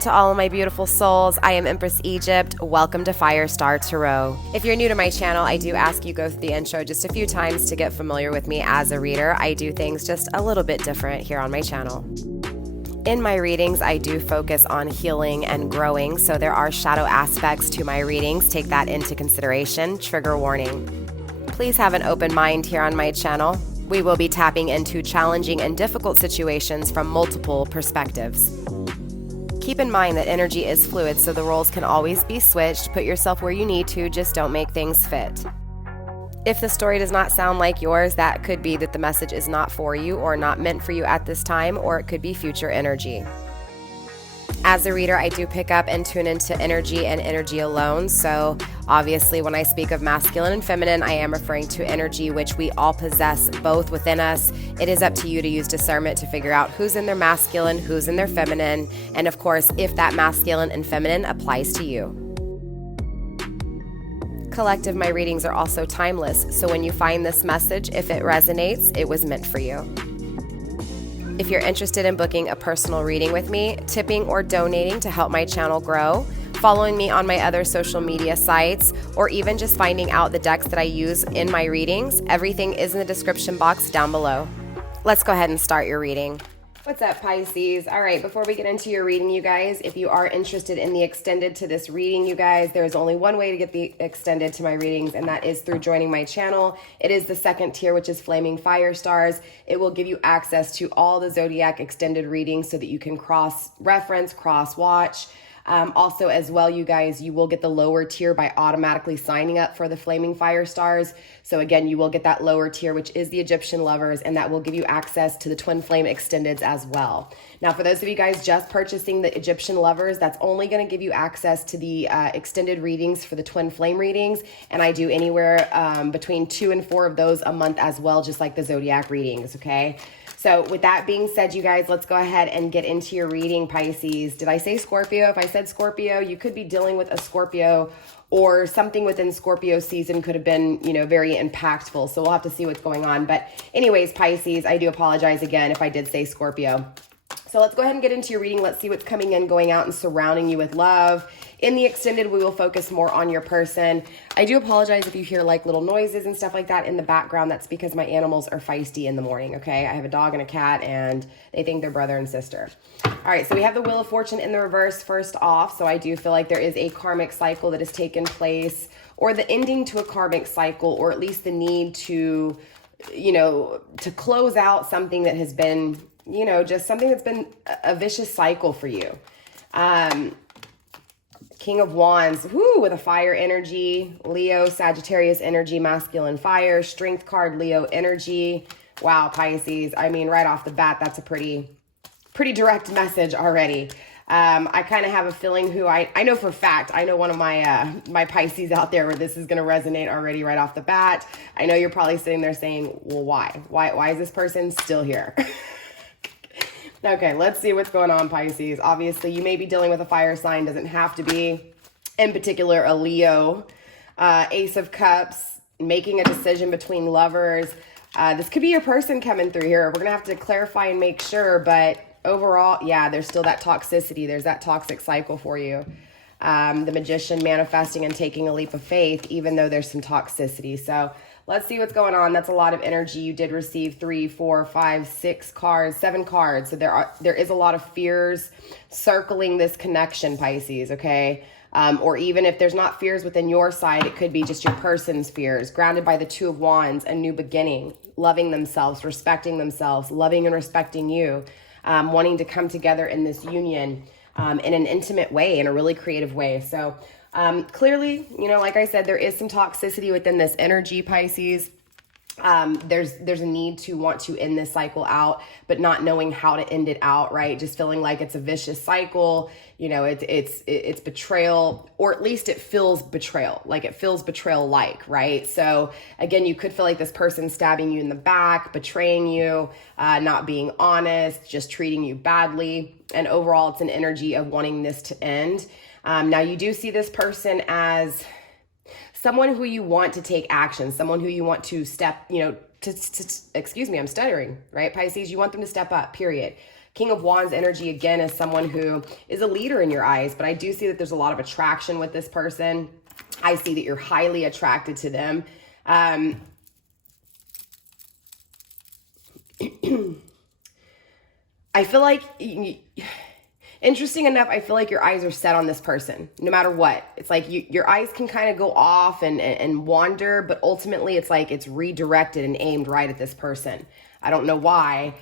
to all of my beautiful souls. I am Empress Egypt. Welcome to FireStar Tarot. If you're new to my channel, I do ask you go through the intro just a few times to get familiar with me as a reader. I do things just a little bit different here on my channel. In my readings, I do focus on healing and growing, so there are shadow aspects to my readings. Take that into consideration. Trigger warning. Please have an open mind here on my channel. We will be tapping into challenging and difficult situations from multiple perspectives. Keep in mind that energy is fluid, so the roles can always be switched. Put yourself where you need to, just don't make things fit. If the story does not sound like yours, that could be that the message is not for you or not meant for you at this time, or it could be future energy. As a reader, I do pick up and tune into energy and energy alone. So obviously when I speak of masculine and feminine, I am referring to energy, which we all possess both within us. It is up to you to use discernment to figure out who's in their masculine, who's in their feminine, and of course, if that masculine and feminine applies to you. Collective, my readings are also timeless. So when you find this message, if it resonates, it was meant for you. If you're interested in booking a personal reading with me, tipping or donating to help my channel grow, following me on my other social media sites, or even just finding out the decks that I use in my readings, everything is in the description box down below. Let's go ahead and start your reading. What's up, Pisces? All right, before we get into your reading, you guys, if you are interested in the extended to this reading, you guys, there's only one way to get the extended to my readings, and that is through joining my channel. It is the second tier, which is Flaming Fire Stars. It will give you access to all the Zodiac extended readings so that you can cross-reference, cross-watch. Also, as well, you guys, you will get the lower tier by automatically signing up for the Flaming Fire Stars. So again, you will get that lower tier, which is the Egyptian Lovers, and that will give you access to the Twin Flame Extendeds as well. Now, for those of you guys just purchasing the Egyptian Lovers, that's only going to give you access to the extended readings for the Twin Flame readings, and I do anywhere between 2 and 4 of those a month as well, just like the Zodiac readings, okay? So with that being said, you guys, let's go ahead and get into your reading, Pisces. Did I say Scorpio? If I said Scorpio, you could be dealing with a Scorpio, or something within Scorpio season could have been, you know, very impactful. So we'll have to see what's going on. But anyways, Pisces, I do apologize again if I did say Scorpio. So let's go ahead and get into your reading. Let's see what's coming in, going out, and surrounding you with love. In the extended, we will focus more on your person. I do apologize if you hear like little noises and stuff like that in the background. That's because my animals are feisty in the morning, okay? I have a dog and a cat, and they think they're brother and sister. All right, so we have the Wheel of Fortune in the reverse first off. So I do feel like there is a karmic cycle that has taken place, or the ending to a karmic cycle, or at least the need to, you know, to close out something that has been, you know, just something that's been a vicious cycle for you. King of Wands, whoo, with a fire energy, Leo, Sagittarius energy, masculine fire, strength card, Leo energy. Wow, Pisces. I mean, right off the bat, that's a pretty direct message already. I kind of have a feeling who I know for a fact. I know one of my my Pisces out there where this is going to resonate already right off the bat. I know you're probably sitting there saying, well, why? Why is this person still here? Okay, let's see what's going on, Pisces. Obviously, you may be dealing with a fire sign. Doesn't have to be, in particular, a Leo. Ace of Cups, making a decision between lovers. This could be your person coming through here. We're going to have to clarify and make sure, but overall, yeah, there's still that toxicity. There's that toxic cycle for you. The Magician manifesting and taking a leap of faith, even though there's some toxicity. So let's see what's going on. That's a lot of energy. You did receive 3, 4, 5, 6 cards, 7 cards. So there is a lot of fears circling this connection, Pisces, okay? Or even if there's not fears within your side, it could be just your person's fears. Grounded by the Two of Wands, a new beginning, loving themselves, respecting themselves, loving and respecting you, wanting to come together in this union in an intimate way, in a really creative way. So clearly, you know, like I said, there is some toxicity within this energy, Pisces. There's a need to want to end this cycle out, but not knowing how to end it out, right? Just feeling like it's a vicious cycle. You know, it's betrayal, or at least it feels betrayal, like it feels betrayal-like, right? So again, you could feel like this person stabbing you in the back, betraying you, not being honest, just treating you badly. And overall, it's an energy of wanting this to end. Now you do see this person as someone who you want to take action, someone who you want to excuse me, I'm stuttering, right? Pisces, you want them to step up, period. King of Wands energy, again, is someone who is a leader in your eyes, but I do see that there's a lot of attraction with this person. I see that you're highly attracted to them. I feel like, interesting enough, I feel like your eyes are set on this person, no matter what. It's like your eyes can kind of go off and wander, but ultimately it's like it's redirected and aimed right at this person. I don't know why.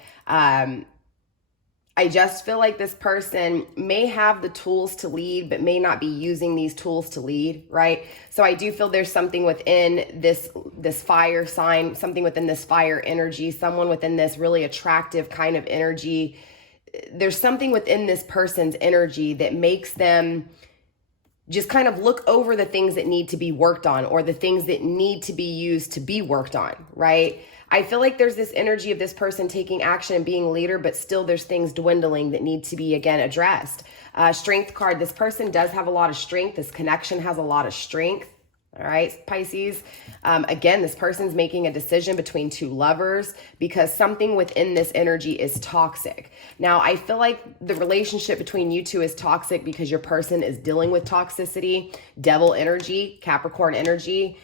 I just feel like this person may have the tools to lead, but may not be using these tools to lead, right? So I do feel there's something within this fire sign, something within this fire energy, someone within this really attractive kind of energy. There's something within this person's energy that makes them just kind of look over the things that need to be worked on, or the things that need to be used to be worked on, right? I feel like there's this energy of this person taking action and being a leader, but still there's things dwindling that need to be, again, addressed. Strength card, this person does have a lot of strength. This connection has a lot of strength. All right, Pisces. Again, this person's making a decision between two lovers because something within this energy is toxic. Now, I feel like the relationship between you two is toxic because your person is dealing with toxicity, devil energy, Capricorn energy.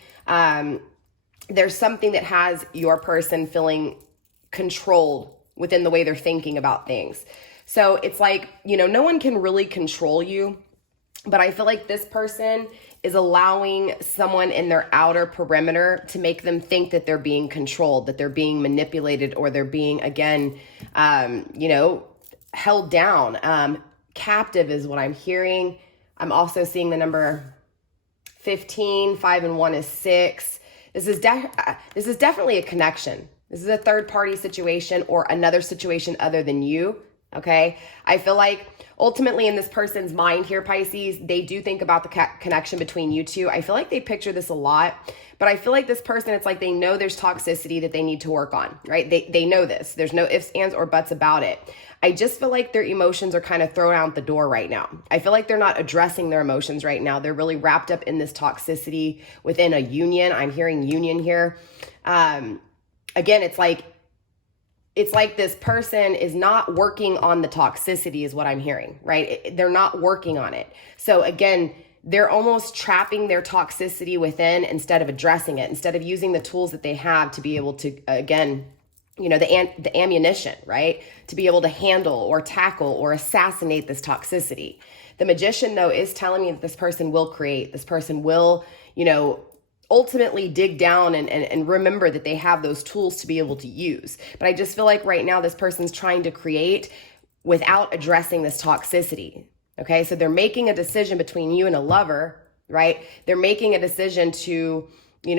There's something that has your person feeling controlled within the way they're thinking about things. So it's like, no one can really control you, but I feel like this person is allowing someone in their outer perimeter to make them think that they're being controlled, that they're being manipulated, or they're being, again, held down. Captive is what I'm hearing. I'm also seeing the number 15, 5 and 1 is 6. This is definitely a connection. This is a third party situation or another situation other than you. Okay. I feel like ultimately in this person's mind here, Pisces, they do think about the connection between you two. I feel like they picture this a lot, but I feel like this person, it's like they know there's toxicity that they need to work on, right? They know this. There's no ifs, ands, or buts about it. I just feel like their emotions are kind of thrown out the door right now. I feel like they're not addressing their emotions right now. They're really wrapped up in this toxicity within a union. I'm hearing union here. Again, it's like this person is not working on the toxicity is what I'm hearing, right? They're not working on it. So again, they're almost trapping their toxicity within instead of addressing it, instead of using the tools that they have to be able to, again, the ammunition, right? To be able to handle or tackle or assassinate this toxicity. The Magician, though, is telling me that this person will create, this person will, ultimately dig down and remember that they have those tools to be able to use. But I just feel like right now this person's trying to create without addressing this toxicity. Okay, so they're making a decision between you and a lover, right? They're making a decision to,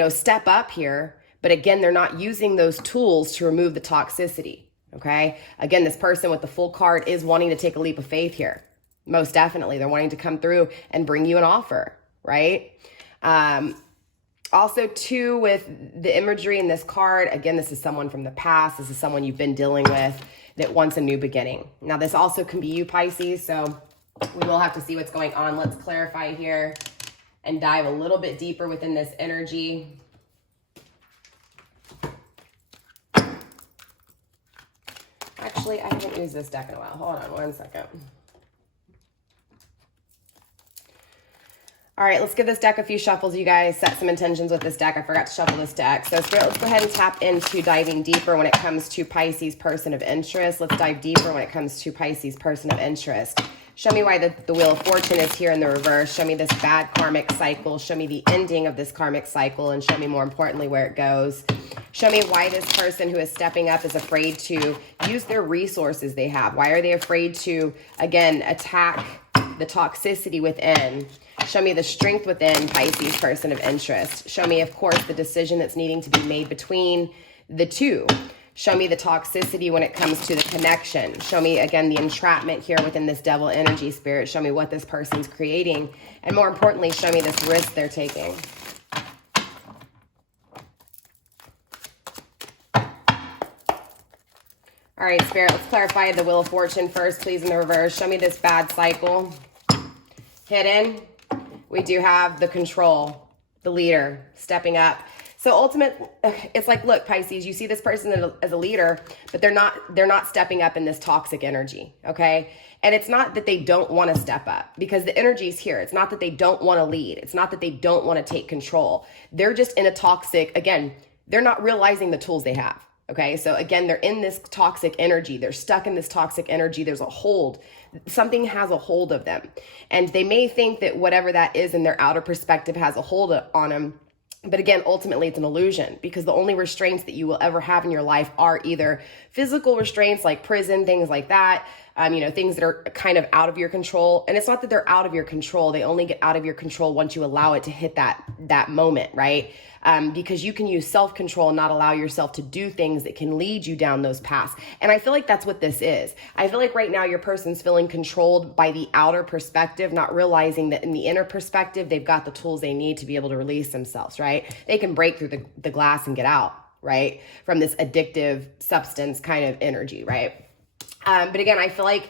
step up here. But again, they're not using those tools to remove the toxicity. Okay, again, this person with the Full card is wanting to take a leap of faith here. Most definitely. They're wanting to come through and bring you an offer, right? Also, too, with the imagery in this card, again, this is someone from the past. This is someone you've been dealing with that wants a new beginning. Now, this also can be you, Pisces, so we will have to see what's going on. Let's clarify here and dive a little bit deeper within this energy. Actually, I haven't used this deck in a while. Hold on one second. All right, let's give this deck a few shuffles, you guys. Set some intentions with this deck. I forgot to shuffle this deck. So Spirit, let's go ahead and tap into diving deeper when it comes to Pisces person of interest. Let's dive deeper when it comes to Pisces person of interest. Show me why the Wheel of Fortune is here in the reverse. Show me this bad karmic cycle. Show me the ending of this karmic cycle, and show me, more importantly, where it goes. Show me why this person who is stepping up is afraid to use their resources they have. Why are they afraid to, again, attack the toxicity within? Show me the strength within Pisces person of interest. Show me, of course, the decision that's needing to be made between the two. Show me the toxicity when it comes to the connection. Show me, again, the entrapment here within this devil energy, Spirit. Show me what this person's creating. And more importantly, show me this risk they're taking. All right, Spirit, let's clarify the Wheel of Fortune first, please, in the reverse. Show me this bad cycle. Hidden. We do have the control, the leader, stepping up. So it's like, look, Pisces, you see this person as a leader, but they're not stepping up in this toxic energy, okay? And it's not that they don't want to step up, because the energy is here. It's not that they don't want to lead. It's not that they don't want to take control. They're just in a toxic, again, they're not realizing the tools they have, okay? So again, they're in this toxic energy. They're stuck in this toxic energy. There's a hold. Something has a hold of them. And they may think that whatever that is in their outer perspective has a hold on them. But again, ultimately, it's an illusion, because the only restraints that you will ever have in your life are either physical restraints like prison, things like that, things that are kind of out of your control. And it's not that they're out of your control. They only get out of your control once you allow it to hit that moment, right? Because you can use self-control and not allow yourself to do things that can lead you down those paths. And I feel like that's what this is. I feel like right now your person's feeling controlled by the outer perspective, not realizing that in the inner perspective, they've got the tools they need to be able to release themselves, right? They can break through the glass and get out, right? From this addictive substance kind of energy, right? But again, I feel like,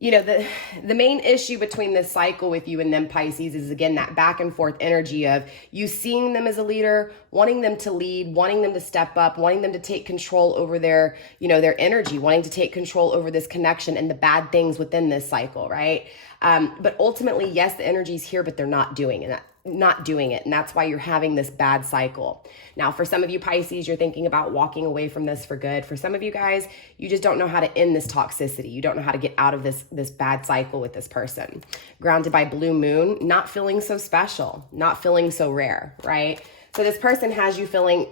the main issue between this cycle with you and them, Pisces, is again that back and forth energy of you seeing them as a leader, wanting them to lead, wanting them to step up, wanting them to take control over their energy, wanting to take control over this connection and the bad things within this cycle, right? But ultimately, yes, the energy's here, but they're not doing it. And that's why you're having this bad cycle. Now, for some of you Pisces, you're thinking about walking away from this for good. For some of you guys, you just don't know how to end this toxicity. You don't know how to get out of this bad cycle with this person. Grounded by blue moon, not feeling so special, not feeling so rare, right? So this person has you feeling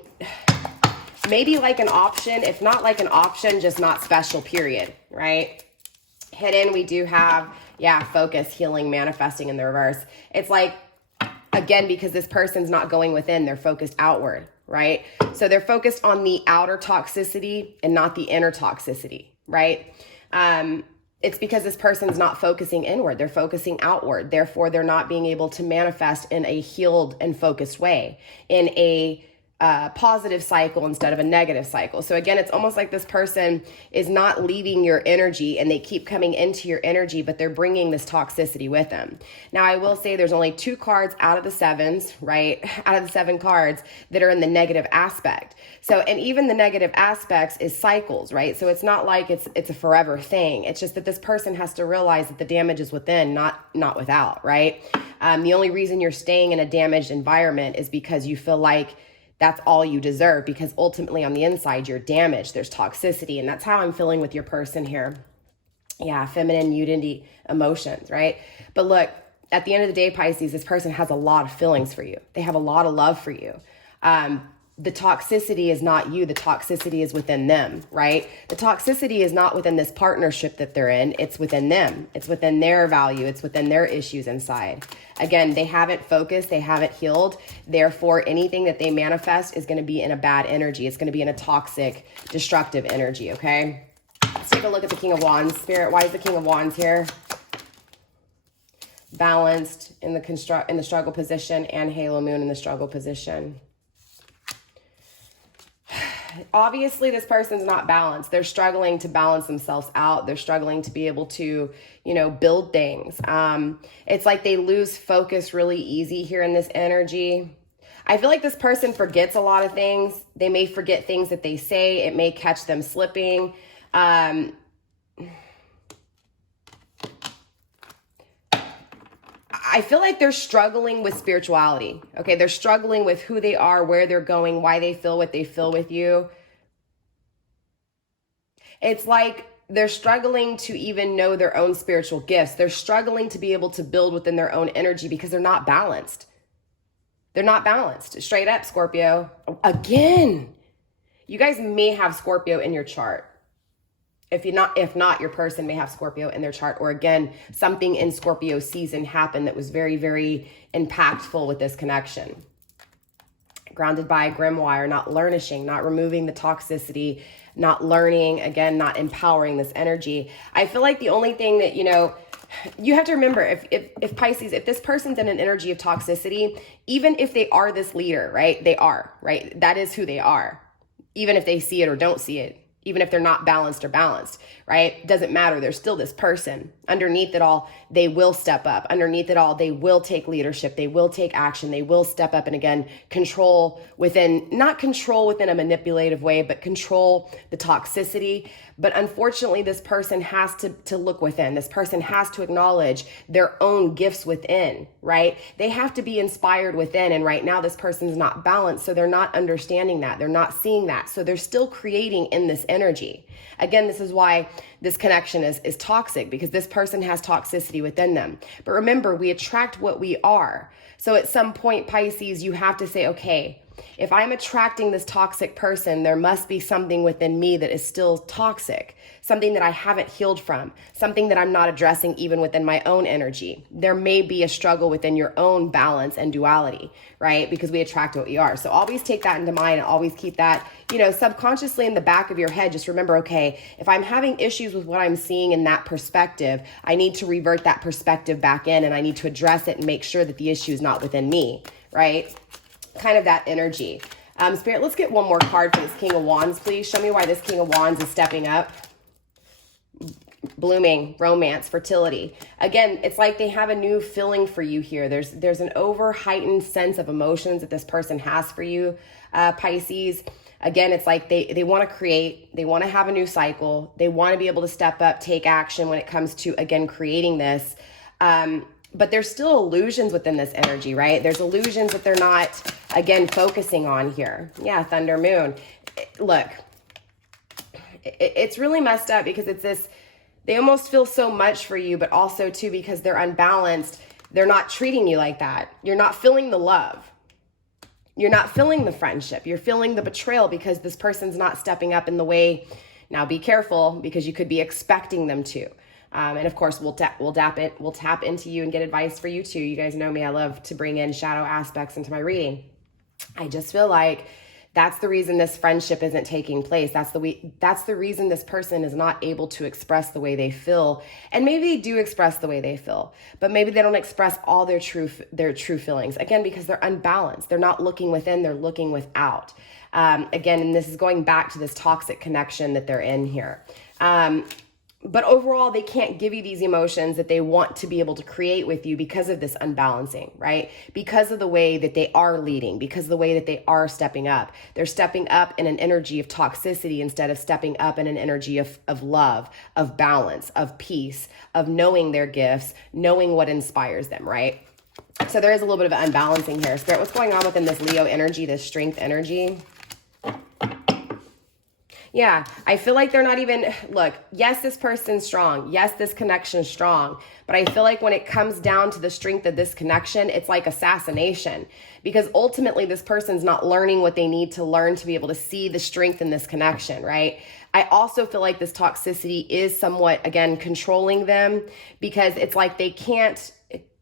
maybe like an option, if not like an option, just not special, period, right? Hidden, we do have, focus, healing, manifesting in the reverse. It's like, again, because this person's not going within, they're focused outward, right? So they're focused on the outer toxicity and not the inner toxicity, right? It's because this person's not focusing inward, they're focusing outward. Therefore, they're not being able to manifest in a healed and focused way, in a positive cycle instead of a negative cycle. So again, it's almost like this person is not leaving your energy and they keep coming into your energy, but they're bringing this toxicity with them. Now, I will say there's only 2 cards out of the 7s, right? Out of the 7 cards that are in the negative aspect. So, and even the negative aspects is cycles, right? So it's not like it's a forever thing. It's just that this person has to realize that the damage is within, not without, right? The only reason you're staying in a damaged environment is because you feel like that's all you deserve, because ultimately on the inside, you're damaged. There's toxicity. And that's how I'm feeling with your person here. Yeah, feminine unity emotions, right? But look, at the end of the day, Pisces, this person has a lot of feelings for you. They have a lot of love for you. The toxicity is not you. The toxicity is within them, right? The toxicity is not within this partnership that they're in. It's within them. It's within their value. It's within their issues inside. Again, they haven't focused. They haven't healed. Therefore, anything that they manifest is going to be in a bad energy. It's going to be in a toxic, destructive energy, okay? Let's take a look at the King of Wands. Spirit, why is the King of Wands here? Balanced in the struggle position, and Halo Moon in the struggle position. Obviously, this person's not balanced. They're struggling to balance themselves out. They're struggling to be able to, build things. It's like they lose focus really easy here in this energy. I feel like this person forgets a lot of things. They may forget things that they say. It may catch them slipping. I feel like they're struggling with spirituality. Okay, they're struggling with who they are, where they're going, why they feel what they feel with you. It's like they're struggling to even know their own spiritual gifts. They're struggling to be able to build within their own energy because they're not balanced. They're not balanced. Straight up, Scorpio. Again, you guys may have Scorpio in your chart. If not, your person may have Scorpio in their chart, or again, something in Scorpio season happened that was very, very impactful with this connection. Grounded by a grimoire, not learnishing, not removing the toxicity, not learning, again, not empowering this energy. I feel like the only thing that, you have to remember, if Pisces, if this person's in an energy of toxicity, even if they are this leader, right? They are, right? That is who they are. Even if they see it or don't see it. even if they're not balanced or balanced, right? Doesn't matter. There's still this person. Underneath it all, they will step up. Underneath it all, they will take leadership. They will take action. They will step up and again, control within, not control within a manipulative way, but control the toxicity. But unfortunately, this person has to look within. This person has to acknowledge their own gifts within, right? They have to be inspired within. And right now, this person's not balanced. So they're not understanding that. They're not seeing that. So they're still creating in this energy. Again, this is why this connection is toxic, because this person has toxicity within them. But remember, we attract what we are. So at some point, Pisces, you have to say, okay, if I'm attracting this toxic person, there must be something within me that is still toxic, something that I haven't healed from, something that I'm not addressing even within my own energy. There may be a struggle within your own balance and duality, right? Because we attract what we are. So always take that into mind and always keep that, subconsciously in the back of your head. Just remember, okay, if I'm having issues with what I'm seeing in that perspective, I need to revert that perspective back in and I need to address it and make sure that the issue is not within me, right? Kind of that energy. Spirit, let's get one more card for this King of Wands, please. Show me why this King of Wands is stepping up. Blooming, romance, fertility. Again, it's like they have a new feeling for you here. There's an over heightened sense of emotions that this person has for you, Pisces. Again, it's like they want to create, they want to have a new cycle. They want to be able to step up, take action when it comes to, again, creating this. But there's still illusions within this energy, right? There's illusions that they're not, again, focusing on here. Yeah, Thunder Moon. Look, it's really messed up because it's this, they almost feel so much for you, but also too, because they're unbalanced, they're not treating you like that. You're not feeling the love. You're not feeling the friendship. You're feeling the betrayal because this person's not stepping up in the way. Now be careful because you could be expecting them to. And of course, we'll tap into you and get advice for you too. You guys know me. I love to bring in shadow aspects into my reading. I just feel like that's the reason this friendship isn't taking place. That's the reason this person is not able to express the way they feel. And maybe they do express the way they feel, but maybe they don't express all their true feelings. Again, because they're unbalanced. They're not looking within, they're looking without. Again, and this is going back to this toxic connection that they're in here. But overall, they can't give you these emotions that they want to be able to create with you because of this unbalancing, right? Because of the way that they are leading, because of the way that they are stepping up. They're stepping up in an energy of toxicity instead of stepping up in an energy of love, of balance, of peace, of knowing their gifts, knowing what inspires them, right? So there is a little bit of unbalancing here. Spirit, what's going on within this Leo energy, this strength energy? Yeah, I feel like they're not even, look, yes, this person's strong. Yes, this connection's strong. But I feel like when it comes down to the strength of this connection, it's like assassination. Because ultimately, this person's not learning what they need to learn to be able to see the strength in this connection, right? I also feel like this toxicity is somewhat, again, controlling them because it's like they can't,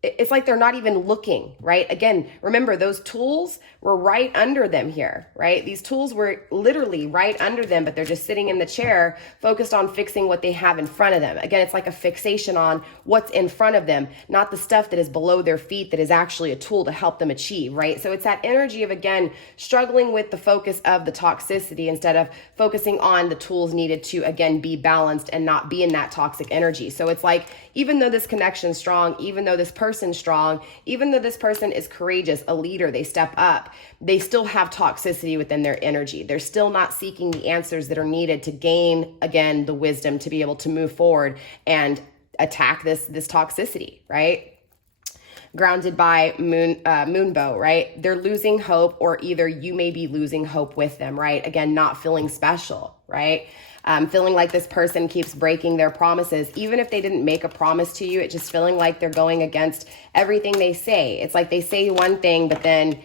it's like they're not even looking, right? Again, remember those tools were right under them here, right? These tools were literally right under them, but they're just sitting in the chair focused on fixing what they have in front of them. Again, it's like a fixation on what's in front of them, not the stuff that is below their feet that is actually a tool to help them achieve, right? So it's that energy of, again, struggling with the focus of the toxicity instead of focusing on the tools needed to, again, be balanced and not be in that toxic energy. So it's like, even though this connection's strong, even though this person's strong, even though this person is courageous, a leader, they step up, they still have toxicity within their energy. They're still not seeking the answers that are needed to gain, again, the wisdom to be able to move forward and attack this toxicity, right? Grounded by Moonbow, right? They're losing hope, or either you may be losing hope with them, right? Again, not feeling special, right? Feeling like this person keeps breaking their promises. Even if they didn't make a promise to you, it's just feeling like they're going against everything they say. It's like they say one thing, but then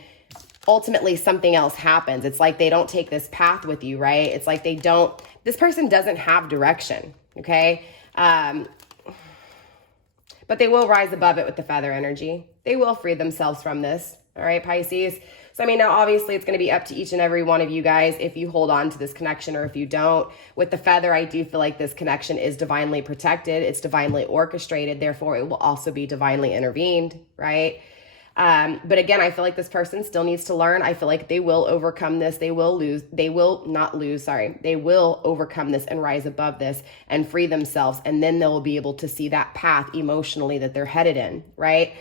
ultimately something else happens. It's like they don't take this path with you, right? It's like this person doesn't have direction, okay? But they will rise above it with the feather energy. They will free themselves from this, all right, Pisces? So, I mean, now obviously it's going to be up to each and every one of you guys if you hold on to this connection or if you don't. With the feather, I do feel like this connection is divinely protected. It's divinely orchestrated. Therefore, it will also be divinely intervened, right? But again, I feel like this person still needs to learn. I feel like they will overcome this. They will overcome this and rise above this and free themselves. And then they'll be able to see that path emotionally that they're headed in, right?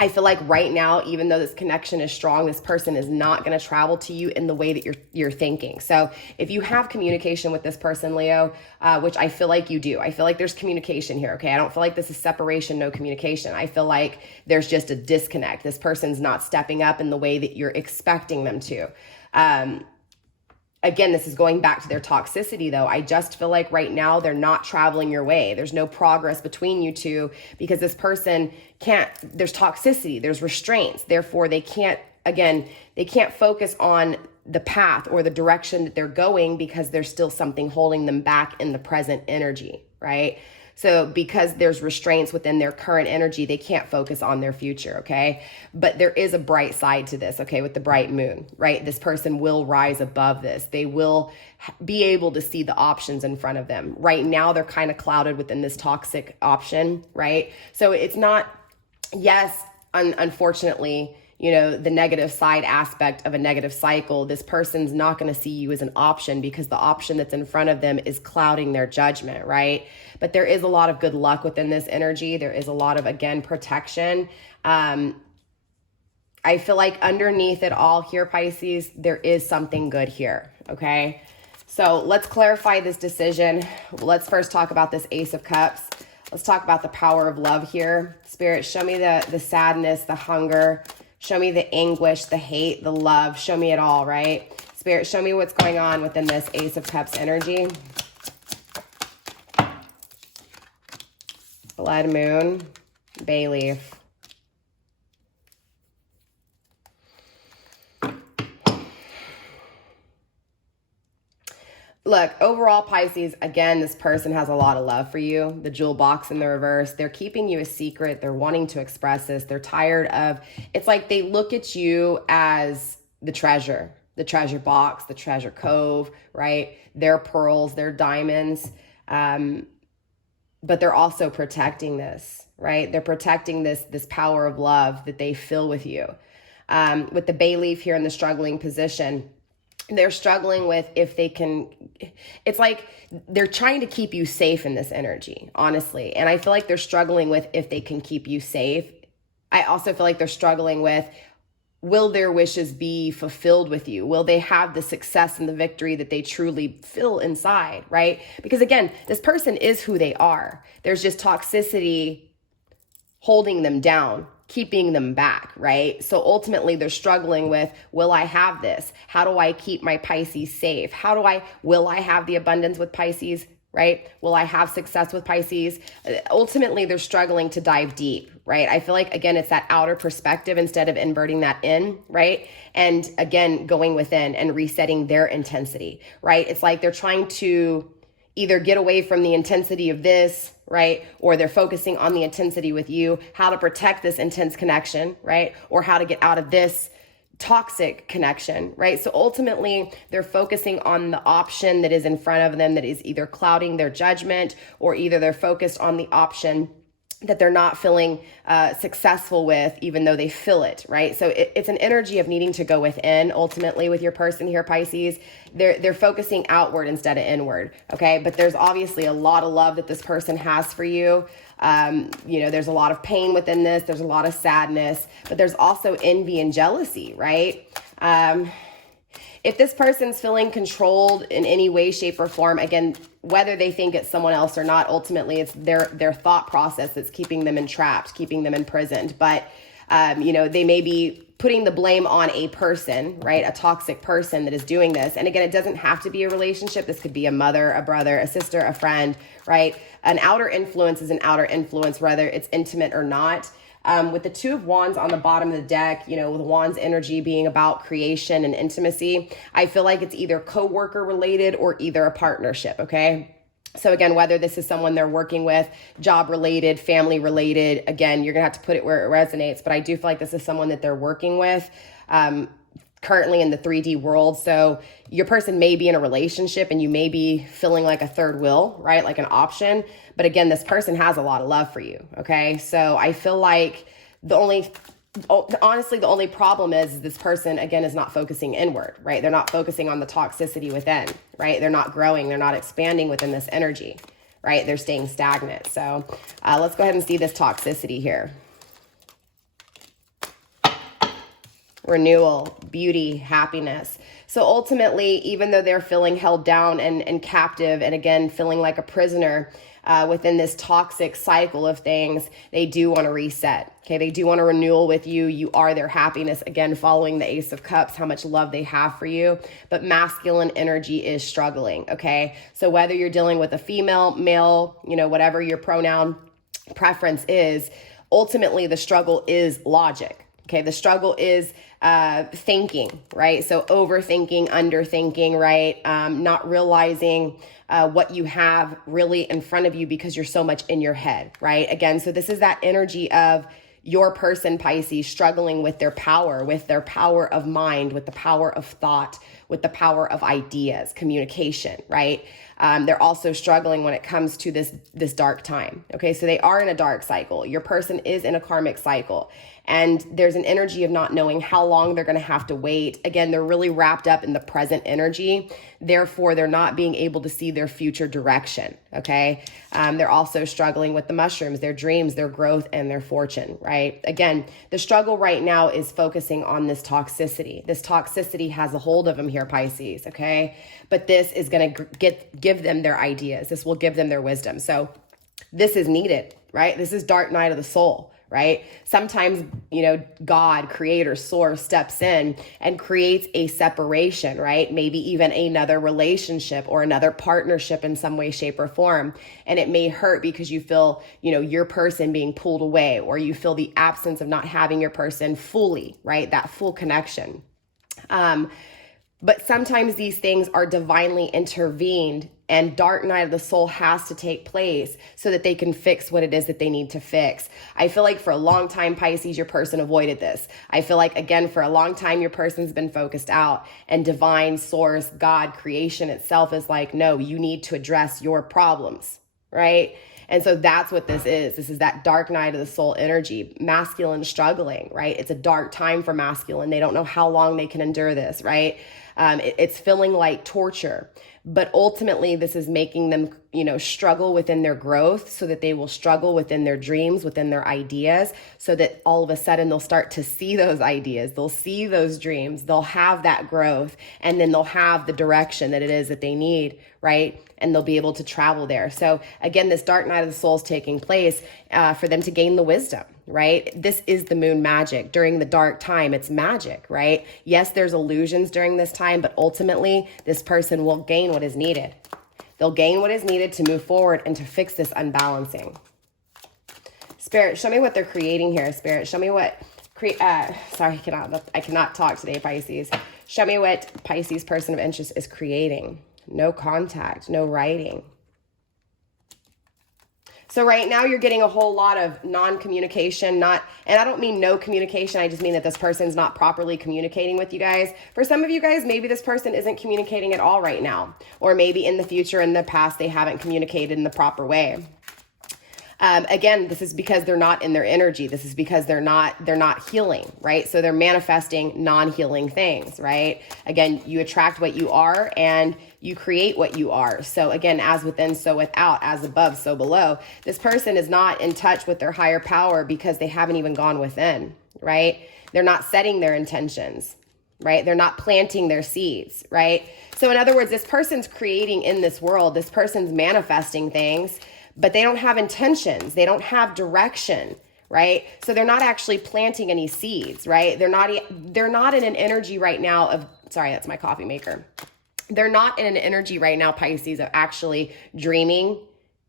I feel like right now, even though this connection is strong, this person is not going to travel to you in the way that you're thinking. So if you have communication with this person, Leo, which I feel like you do, I feel like there's communication here, okay? I don't feel like this is separation, no communication. I feel like there's just a disconnect. This person's not stepping up in the way that you're expecting them to. Again, this is going back to their toxicity, though. I just feel like right now they're not traveling your way. There's no progress between you two because this person there's toxicity, there's restraints. Therefore, they can't focus on the path or the direction that they're going because there's still something holding them back in the present energy, right? So because there's restraints within their current energy, they can't focus on their future, okay? But there is a bright side to this, okay, with the bright moon, right? This person will rise above this. They will be able to see the options in front of them. Right now, they're kind of clouded within this toxic option, right? So it's not, yes, unfortunately, you know, the negative side aspect of a negative cycle, this person's not going to see you as an option because the option that's in front of them is clouding their judgment, right? But there is a lot of good luck within this energy. There is a lot of, again, protection. I feel like underneath it all here, Pisces, there is something good here, okay? So let's clarify this decision. Let's first talk about this Ace of Cups. Let's talk about the power of love here. Spirit, show me the sadness, the hunger. Show me the anguish, the hate, the love. Show me it all, right? Spirit, show me what's going on within this Ace of Cups energy. Blood moon, bay leaf. Look, overall, Pisces, again, this person has a lot of love for you. The jewel box in the reverse, they're keeping you a secret. They're wanting to express this. They're tired of, it's like they look at you as the treasure box, the treasure cove, right? Their pearls, their diamonds. But they're also protecting this, right? They're protecting this power of love that they feel with you. With the bay leaf here in the struggling position, they're struggling with if they can, it's like they're trying to keep you safe in this energy, honestly. And I feel like they're struggling with if they can keep you safe. I also feel like they're struggling with, will their wishes be fulfilled with you? Will they have the success and the victory that they truly feel inside, right? Because again, this person is who they are. There's just toxicity holding them down, keeping them back, right? So ultimately they're struggling with, will I have this? How do I keep my Pisces safe? Will I have the abundance with Pisces, right? Will I have success with Pisces? Ultimately, they're struggling to dive deep, right? I feel like, again, it's that outer perspective instead of inverting that in, right? And again, going within and resetting their intensity, right? It's like they're trying to either get away from the intensity of this, right? Or they're focusing on the intensity with you, how to protect this intense connection, right? Or how to get out of this toxic connection, right? So ultimately, they're focusing on the option that is in front of them that is either clouding their judgment, or either they're focused on the option that they're not feeling successful with, even though they feel it, right? So it's an energy of needing to go within. Ultimately, with your person here, Pisces, they're focusing outward instead of inward, okay? But there's obviously a lot of love that this person has for you. You know, there's a lot of pain within this. There's a lot of sadness, but there's also envy and jealousy, right? If this person's feeling controlled in any way, shape, or form, again, whether they think it's someone else or not, ultimately it's their thought process that's keeping them entrapped, keeping them imprisoned. But, you know, they may be putting the blame on a person, right? A toxic person that is doing this. And again, it doesn't have to be a relationship. This could be a mother, a brother, a sister, a friend, right? An outer influence is an outer influence, whether it's intimate or not. With the Two of Wands on the bottom of the deck, you know, with Wands energy being about creation and intimacy, I feel like it's either co-worker related or either a partnership, okay? So again, whether this is someone they're working with, job related, family related, again, you're gonna have to put it where it resonates, but I do feel like this is someone that they're working with currently in the 3D world. So your person may be in a relationship and you may be feeling like a third wheel, right? Like an option. But again, this person has a lot of love for you, okay? So I feel like the only honestly, the only problem is this person, again, is not focusing inward, right? They're not focusing on the toxicity within, right? They're not growing. They're not expanding within this energy, right? They're staying stagnant. So let's go ahead and see this toxicity here. Renewal, beauty, happiness. So ultimately, even though they're feeling held down and captive, and again, feeling like a prisoner within this toxic cycle of things, they do want to reset. Okay, they do want a renewal with you. You are their happiness. Again, following the Ace of Cups, how much love they have for you. But masculine energy is struggling. Okay, so whether you're dealing with a female, male, whatever your pronoun preference is, ultimately the struggle is logic. Okay, the struggle is thinking, right? So overthinking, underthinking, right? Not realizing what you have really in front of you because you're so much in your head, right? Again, so this is that energy of your person, Pisces, struggling with their power of mind, with the power of thought, with the power of ideas, communication, right? They're also struggling when it comes to this dark time. Okay, so they are in a dark cycle. Your person is in a karmic cycle. And there's an energy of not knowing how long they're going to have to wait. Again, they're really wrapped up in the present energy. Therefore, they're not being able to see their future direction. Okay. They're also struggling with the mushrooms, their dreams, their growth, and their fortune, right? Again, the struggle right now is focusing on this toxicity. This toxicity has a hold of them here, Pisces. Okay. But this is going to give them their ideas. This will give them their wisdom. So this is needed, right? This is dark night of the soul. Right? Sometimes, God, creator, source steps in and creates a separation, right? Maybe even another relationship or another partnership in some way, shape, or form. And it may hurt because you feel, your person being pulled away, or you feel the absence of not having your person fully, right? That full connection. But sometimes these things are divinely intervened, and dark night of the soul has to take place so that they can fix what it is that they need to fix. I feel like for a long time, Pisces, your person avoided this. I feel like, again, for a long time, your person's been focused out, and divine source, God, creation itself is like, no, you need to address your problems, right? And so that's what this is. This is that dark night of the soul energy, masculine struggling, right? It's a dark time for masculine. They don't know how long they can endure this, right? It's feeling like torture, but ultimately this is making them, struggle within their growth, so that they will struggle within their dreams, within their ideas, so that all of a sudden they'll start to see those ideas. They'll see those dreams. They'll have that growth, and then they'll have the direction that it is that they need, right? And they'll be able to travel there. So again, this dark night of the soul is taking place for them to gain the wisdom, right? This is the moon magic. During the dark time, it's magic, right? Yes, there's illusions during this time, but ultimately this person will gain what is needed. They'll gain what is needed to move forward and to fix this unbalancing. Spirit, show me what they're creating here. Spirit, show me what, sorry, I cannot talk today, Pisces. Show me what Pisces person of interest is creating. No contact, no writing. So right now you're getting a whole lot of non-communication, and I don't mean no communication. I just mean that this person's not properly communicating with you guys. For some of you guys, maybe this person isn't communicating at all right now, or maybe in the future, in the past, they haven't communicated in the proper way. Again, this is because they're not in their energy. This is because they're not healing, right? So they're manifesting non-healing things, right? Again, you attract what you are, and you create what you are. So again, as within, so without, as above, so below. This person is not in touch with their higher power because they haven't even gone within, right? They're not setting their intentions, right? They're not planting their seeds, right? So in other words, this person's creating in this world, this person's manifesting things, but they don't have intentions. They don't have direction, right? So they're not actually planting any seeds, right? They're not in an energy right now of, sorry, that's my coffee maker. They're not in an energy right now, Pisces, of actually dreaming,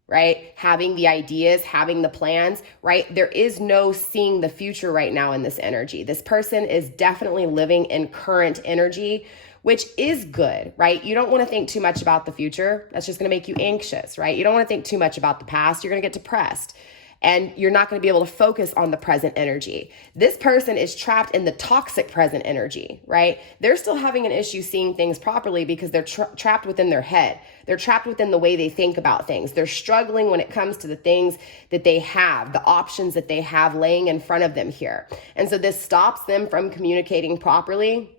right? Having the ideas, having the plans, right? There is no seeing the future right now in this energy. This person is definitely living in current energy, which is good, right? You don't want to think too much about the future. That's just going to make you anxious, right? You don't want to think too much about the past. You're going to get depressed. and you're not going to be able to focus on the present energy. This person is trapped in the toxic present energy, right? They're still having an issue seeing things properly because they're trapped within their head. They're trapped within the way they think about things. They're struggling when it comes to the things that they have, the options that they have laying in front of them here. And so this stops them from communicating properly.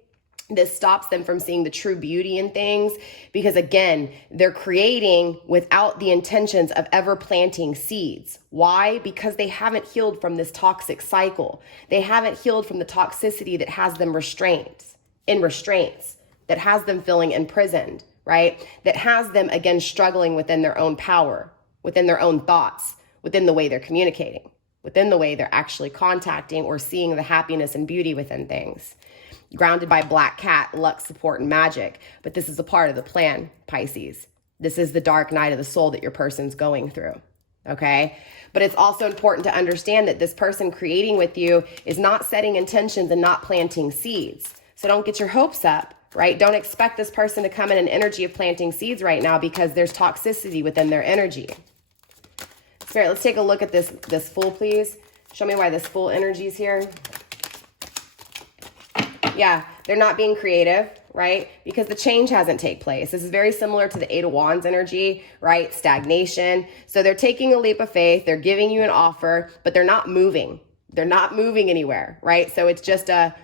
This stops them from seeing the true beauty in things because, again, they're creating without the intentions of ever planting seeds. Why? Because they haven't healed from this toxic cycle. They haven't healed from the toxicity that has them restraints, that has them feeling imprisoned, right? That has them, again, struggling within their own power, within their own thoughts, within the way they're communicating, within the way they're actually contacting or seeing the happiness and beauty within things. Grounded by black cat, luck, support, and magic. But this is a part of the plan, Pisces. This is the dark night of the soul that your person's going through, okay? But it's also important to understand that this person creating with you is not setting intentions and not planting seeds. So don't get your hopes up, right? Don't expect this person to come in an energy of planting seeds right now because there's toxicity within their energy. Spirit, let's take a look at this Fool, please. Show me why this Fool energy is here. Yeah, they're not being creative, right? Because the change hasn't taken place. This is very similar to the Eight of Wands energy, right? Stagnation. So they're taking a leap of faith. They're giving you an offer, but they're not moving. They're not moving anywhere, right? So it's just a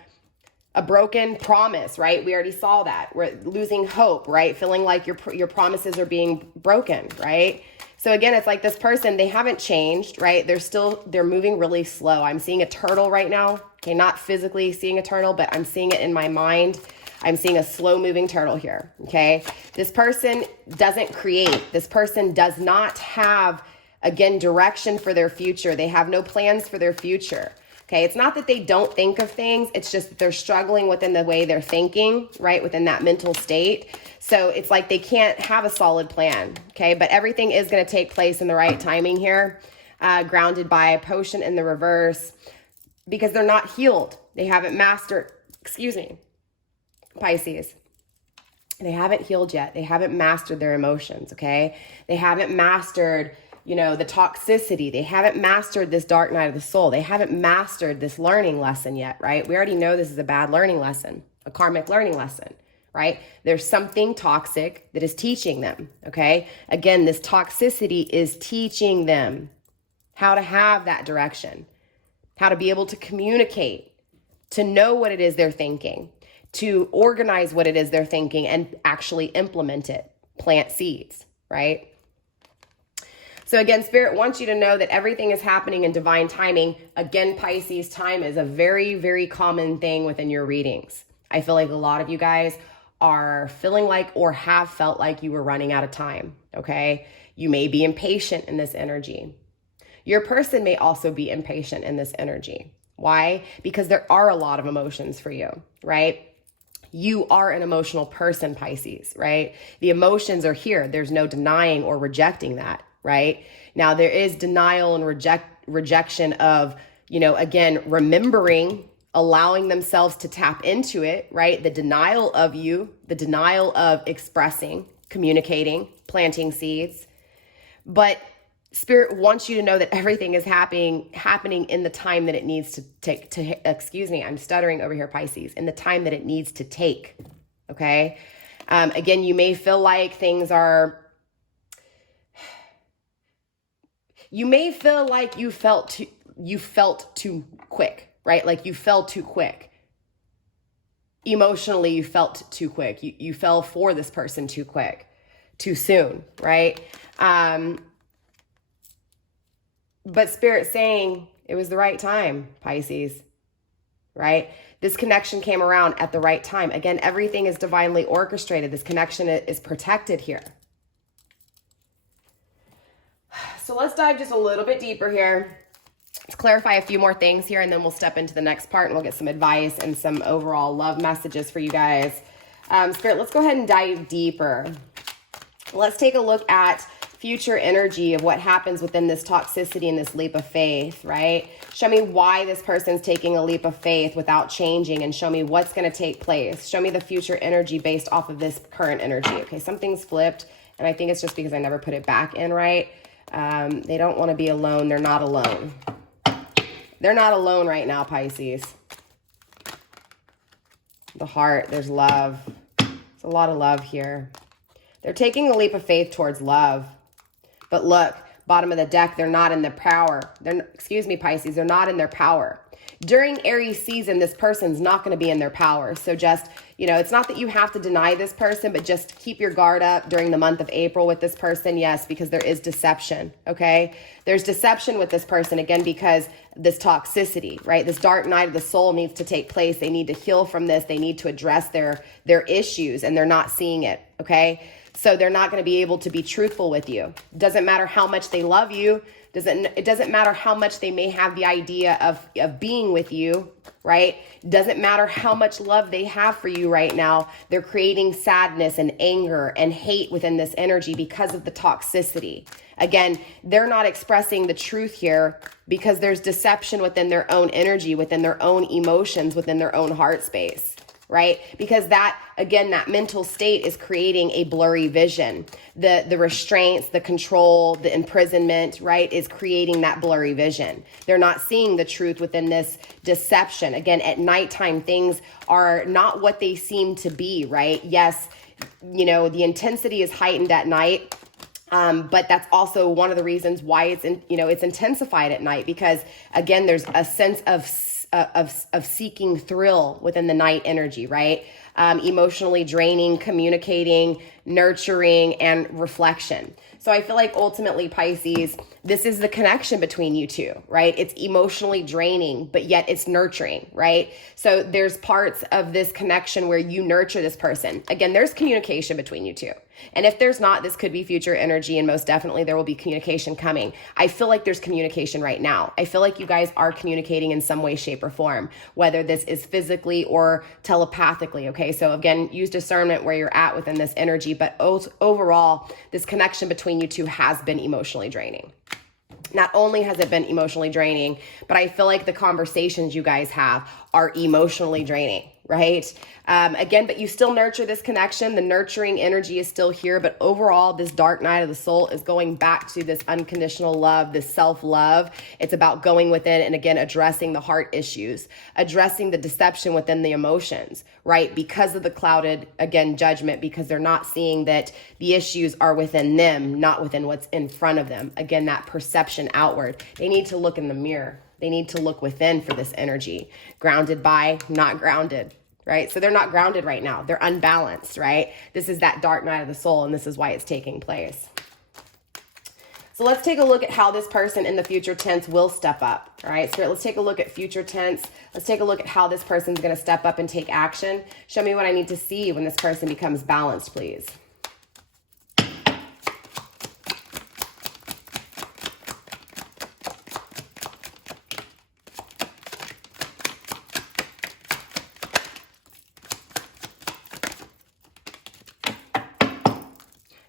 broken promise, right? We already saw that. We're losing hope, right? Feeling like your promises are being broken, right? So again, it's like this person, they haven't changed, right? They're moving really slow. I'm seeing a turtle right now. Okay, not physically seeing a turtle, but I'm seeing it in my mind. I'm seeing a slow moving turtle here, okay? This person doesn't create. This person does not have, again, direction for their future. They have no plans for their future. Okay, it's not that they don't think of things. It's just that they're struggling within the way they're thinking, right? Within that mental state. So it's like they can't have a solid plan, okay? But everything is going to take place in the right timing here. Grounded by a potion in the reverse because they're not healed. They haven't mastered, Pisces. They haven't healed yet. They haven't mastered their emotions, okay? They haven't mastered, the toxicity. They haven't mastered this dark night of the soul. They haven't mastered this learning lesson yet, right? We already know this is a bad learning lesson, a karmic learning lesson, right? There's something toxic that is teaching them, okay? Again, this toxicity is teaching them how to have that direction, how to be able to communicate, to know what it is they're thinking, to organize what it is they're thinking and actually implement it, plant seeds, right? So again, Spirit wants you to know that everything is happening in divine timing. Again, Pisces, time is a very, very common thing within your readings. I feel like a lot of you guys are feeling like or have felt like you were running out of time, okay? You may be impatient in this energy. Your person may also be impatient in this energy. Why? Because there are a lot of emotions for you, right? You are an emotional person, Pisces, right? The emotions are here. There's no denying or rejecting that, right? Now, there is denial and rejection of, again, remembering, allowing themselves to tap into it, right? The denial of you, the denial of expressing, communicating, planting seeds. But Spirit wants you to know that everything is happening in the time that it needs to take, I'm stuttering over here, Pisces, in the time that it needs to take, okay? Again, you may feel like you felt too quick, right? Like you fell too quick. Emotionally, you felt too quick. You fell for this person too quick, too soon, right? But Spirit's saying it was the right time, Pisces, right? This connection came around at the right time. Again, everything is divinely orchestrated. This connection is protected here. So let's dive just a little bit deeper here. Let's clarify a few more things here, and then we'll step into the next part and we'll get some advice and some overall love messages for you guys. Spirit, let's go ahead and dive deeper. Let's take a look at future energy of what happens within this toxicity and this leap of faith, right? Show me why this person's taking a leap of faith without changing, and show me what's going to take place. Show me the future energy based off of this current energy. Okay, something's flipped, and I think it's just because I never put it back in right. They don't want to be alone. They're not alone. They're not alone right now, Pisces. The heart, there's love. There's a lot of love here. They're taking a leap of faith towards love. But look, bottom of the deck, they're not in their power. Excuse me, Pisces, they're not in their power. During Aries season, this person's not going to be in their power. So just, you know, it's not that you have to deny this person, but just keep your guard up during the month of April with this person. Yes, because there is deception, okay? There's deception with this person, again, because this toxicity, right? This dark night of the soul needs to take place. They need to heal from this. They need to address their issues, and they're not seeing it, okay? So they're not going to be able to be truthful with you. Doesn't matter how much they love you. It doesn't matter how much they may have the idea of being with you, right? Doesn't matter how much love they have for you right now. They're creating sadness and anger and hate within this energy because of the toxicity. Again, they're not expressing the truth here because there's deception within their own energy, within their own emotions, within their own heart space. Right? Because that, again, that mental state is creating a blurry vision. The restraints, the control, the imprisonment, right, is creating that blurry vision. They're not seeing the truth within this deception. Again, at nighttime, things are not what they seem to be, right? Yes, you know, the intensity is heightened at night. But that's also one of the reasons why it's intensified at night, because again, there's a sense of seeking thrill within the night energy, right? Emotionally draining, communicating, nurturing, and reflection. So I feel like ultimately, Pisces, this is the connection between you two, right? It's emotionally draining, but yet it's nurturing, right? So there's parts of this connection where you nurture this person. Again, there's communication between you two. And if there's not, this could be future energy, and most definitely there will be communication coming. I feel like there's communication right now. I feel like you guys are communicating in some way, shape, or form, whether this is physically or telepathically, okay? So again, use discernment where you're at within this energy, but overall, this connection between you two has been emotionally draining. Not only has it been emotionally draining, but I feel like the conversations you guys have are emotionally draining, right? Again, but you still nurture this connection. The nurturing energy is still here, but overall, this dark night of the soul is going back to this unconditional love, this self-love. It's about going within and again, addressing the heart issues, addressing the deception within the emotions, right? Because of the clouded, again, judgment, because they're not seeing that the issues are within them, not within what's in front of them. Again, that perception outward. They need to look in the mirror. They need to look within for this energy. Grounded by, not grounded, right? So they're not grounded right now. They're unbalanced, right? This is that dark night of the soul, and this is why it's taking place. So let's take a look at how this person in the future tense will step up, all right? So let's take a look at future tense. Let's take a look at how this person's going to step up and take action. Show me what I need to see when this person becomes balanced, please.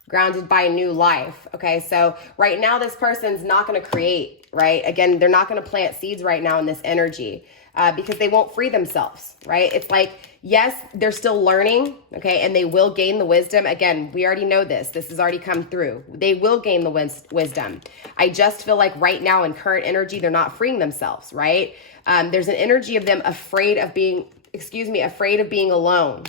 Grounded by new life. Okay, so right now this person's not going to create, right? Again, they're not going to plant seeds right now in this energy because they won't free themselves, right? It's like, yes, they're still learning, okay, and they will gain the wisdom. Again, we already know this. This has already come through. They will gain the wisdom. I just feel like right now in current energy, they're not freeing themselves, right? There's an energy of them afraid of being alone.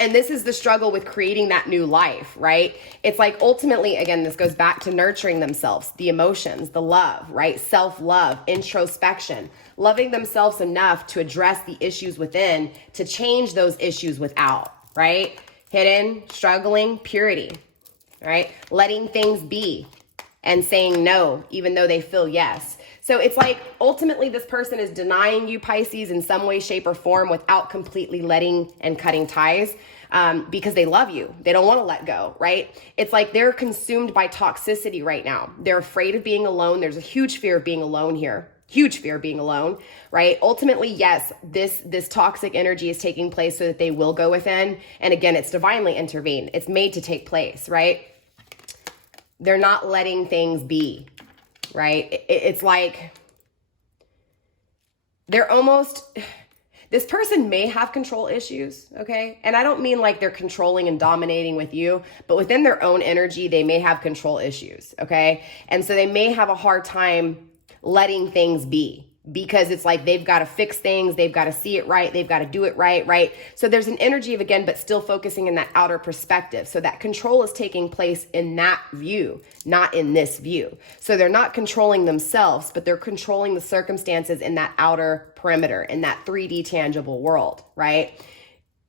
And this is the struggle with creating that new life, right? It's like ultimately, again, this goes back to nurturing themselves, the emotions, the love, right? Self-love, introspection, loving themselves enough to address the issues within, to change those issues without, right? Hidden, struggling, purity, right? Letting things be and saying no, even though they feel yes. So it's like ultimately this person is denying you, Pisces, in some way, shape, or form without completely letting and cutting ties because they love you. They don't want to let go, right? It's like they're consumed by toxicity right now. They're afraid of being alone. There's a huge fear of being alone here. Huge fear of being alone, right? Ultimately, yes, this toxic energy is taking place so that they will go within. And again, it's divinely intervened. It's made to take place, right? They're not letting things be. Right? It's like they're This person may have control issues, okay? And I don't mean like they're controlling and dominating with you, but within their own energy, they may have control issues, okay? And so they may have a hard time letting things be, because it's like they've got to fix things, they've got to see it right, they've got to do it right, right? So there's an energy of, again, but still focusing in that outer perspective. So that control is taking place in that view, not in this view. So they're not controlling themselves, but they're controlling the circumstances in that outer perimeter, in that 3D tangible world, right?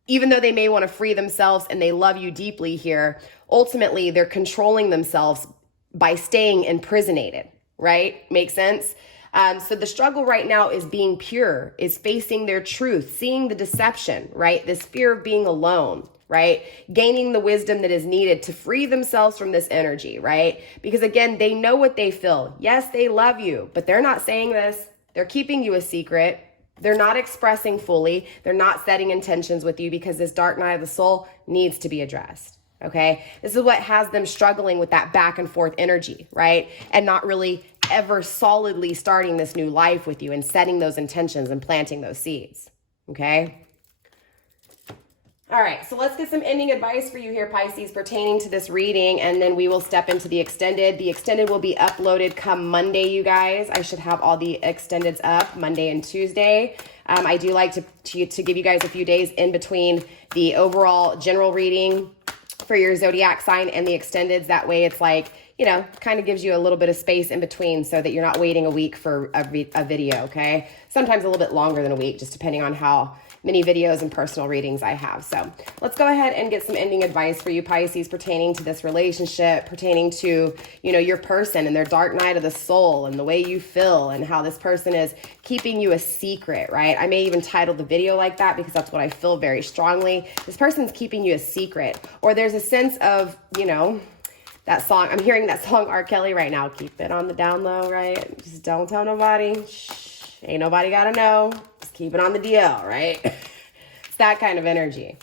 Even though they may want to free themselves and they love you deeply here, ultimately they're controlling themselves by staying imprisonated, right? Makes sense? So the struggle right now is being pure, is facing their truth, seeing the deception, right? This fear of being alone, right? Gaining the wisdom that is needed to free themselves from this energy, right? Because again, they know what they feel. Yes, they love you, but they're not saying this. They're keeping you a secret. They're not expressing fully. They're not setting intentions with you, because this dark night of the soul needs to be addressed. Okay, this is what has them struggling with that back and forth energy, right? And not really ever solidly starting this new life with you and setting those intentions and planting those seeds. Okay. All right, so let's get some ending advice for you here, Pisces, pertaining to this reading, and then we will step into the extended. The extended will be uploaded come Monday, you guys. I should have all the extendeds up Monday and Tuesday. I do like to give you guys a few days in between the overall general reading for your zodiac sign and the extendeds. That way it's like, you know, kind of gives you a little bit of space in between so that you're not waiting a week for a video, okay? Sometimes a little bit longer than a week, just depending on how many videos and personal readings I have. So let's go ahead and get some ending advice for you, Pisces, pertaining to this relationship, pertaining to, you know, your person and their dark night of the soul and the way you feel and how this person is keeping you a secret, right? I may even title the video like that because that's what I feel very strongly. This person's keeping you a secret, or there's a sense of, you know, that song. I'm hearing that song R. Kelly right now. Keep it on the down low, right? Just don't tell nobody. Shh. Ain't nobody got to know. Just keep it on the DL, right? It's that kind of energy.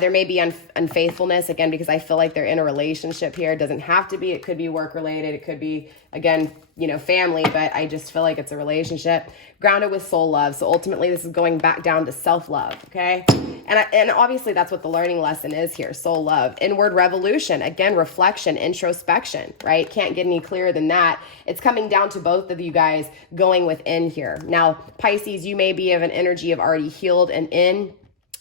There may be unfaithfulness, again, because I feel like they're in a relationship here. It doesn't have to be. It could be work-related. It could be, again, you know, family, but I just feel like it's a relationship grounded with soul love. So ultimately, this is going back down to self-love, okay? And obviously, that's what the learning lesson is here, soul love. Inward revolution, again, reflection, introspection, right? Can't get any clearer than that. It's coming down to both of you guys going within here. Now, Pisces, you may be of an energy of already healed and in,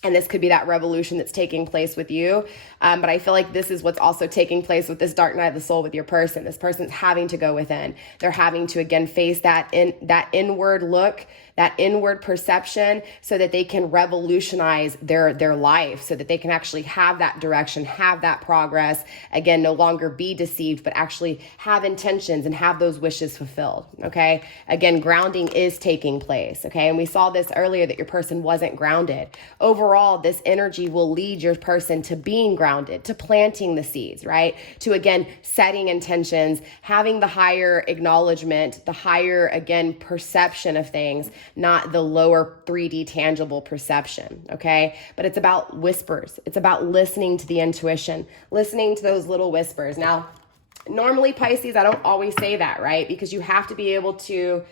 and this could be that revolution that's taking place with you. But I feel like this is what's also taking place with this dark night of the soul with your person. This person's having to go within. They're having to, again, face that inward look, that inward perception, so that they can revolutionize their life, so that they can actually have that direction, have that progress. Again, no longer be deceived, but actually have intentions and have those wishes fulfilled, okay? Again, grounding is taking place, okay? And we saw this earlier that your person wasn't grounded. Overall, this energy will lead your person to being grounded, to planting the seeds, right? To, again, setting intentions, having the higher acknowledgement, the higher, again, perception of things, not the lower 3D tangible perception, okay? But it's about whispers. It's about listening to the intuition, listening to those little whispers. Now, normally, Pisces, I don't always say that, right? Because you have to be able to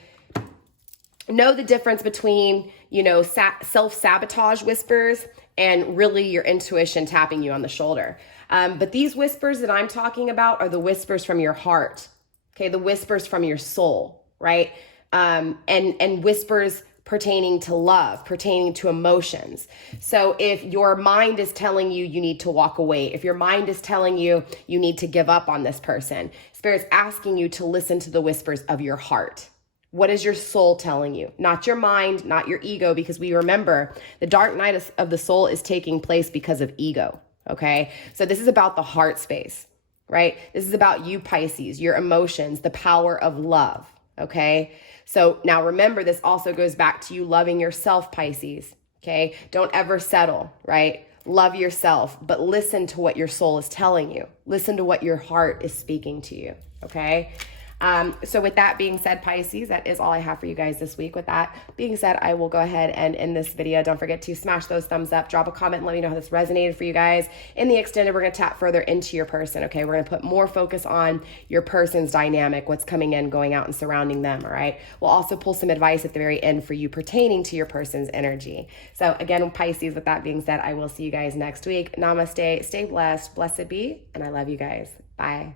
know the difference between, you know, self-sabotage whispers and really your intuition tapping you on the shoulder. But these whispers that I'm talking about are the whispers from your heart, okay? The whispers from your soul, right? And whispers pertaining to love, pertaining to emotions. So if your mind is telling you you need to walk away, if your mind is telling you you need to give up on this person, Spirit's asking you to listen to the whispers of your heart. What is your soul telling you? Not your mind, not your ego, because we remember the dark night of the soul is taking place because of ego, okay? So this is about the heart space, right? This is about you, Pisces, your emotions, the power of love, okay? So now remember, this also goes back to you loving yourself, Pisces, okay? Don't ever settle, right? Love yourself, but listen to what your soul is telling you. Listen to what your heart is speaking to you, okay? So with that being said, Pisces, that is all I have for you guys this week. With that being said, I will go ahead and end this video. Don't forget to smash those thumbs up, drop a comment, and let me know how this resonated for you guys. In the extended, we're going to tap further into your person, okay? We're going to put more focus on your person's dynamic, what's coming in, going out, and surrounding them, all right? We'll also pull some advice at the very end for you pertaining to your person's energy. So again, Pisces, with that being said, I will see you guys next week. Namaste, stay blessed, blessed be, and I love you guys. Bye.